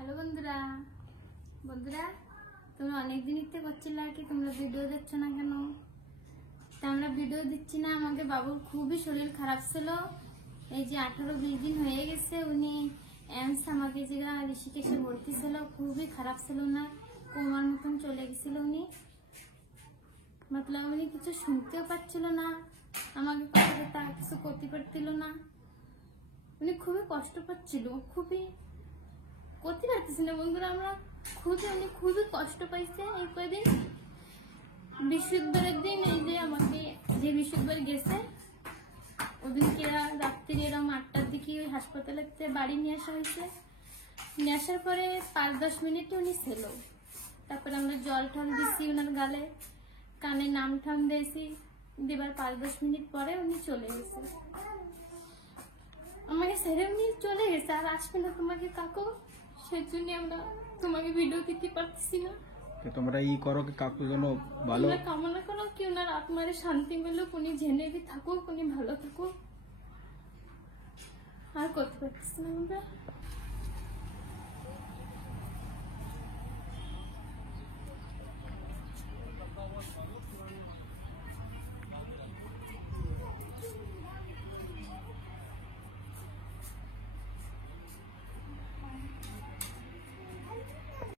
হ্যালো বন্ধুরা বন্ধুরা তোমরা অনেক দিন ইচ্ছে করছিল আর কি, তোমরা ভিডিও দিচ্ছ না কেন? তা আমরা ভিডিও দিচ্ছি না, আমাকে বাবুর খুবই শরীর খারাপ ছিল। এই যে 18-20 দিন হয়ে গেছে, উনি এমস আমাকে জায়গা ঋষিকেশে ভর্তি ছিল, খুবই খারাপ ছিল, না কোমার মতন চলে গেছিল উনি। মতলব উনি কিছু শুনতেও পাচ্ছিল না, আমাকে কথা কিছু করতে পারছিল না, উনি খুবই কষ্ট পাচ্ছিল, খুবই করতে পারতেছি না বন্ধুরা। আমরা খুবই কষ্ট পাইছে এই কয়দিন। বৃহস্পতিবারের দিন এই যে আমাকে যে বৃহস্পতিবার গেছে ওদিনকে রাত্রি এরকম 8টার দিকে ওই হাসপাতালে বাড়ি নিয়ে আসা হয়েছে। নিয়ে আসার পরে 5-10 মিনিটে উনি ছিল। তারপরে আমরা জল ঠল দিচ্ছি ওনার গালে, কানে নাম ঠাম দিয়েছি, দেবার 5-10 মিনিট পরে উনি চলে গেছে। আমাকে ছেড়ে উনি চলে গেছে, আর আসবে না তোমাকে কাকু, সেজন্য আমরা তোমাকে ভিডিও দিতে পারতেছি না। তোমরা ই করো কি কাকু যেন ভালো কামনা করো কি ওনার আত্মারে শান্তি মিলুক, উনি জেনেবি থাকুক, উনি ভালো থাকুক। আর করতে পারতেছি না আমরা।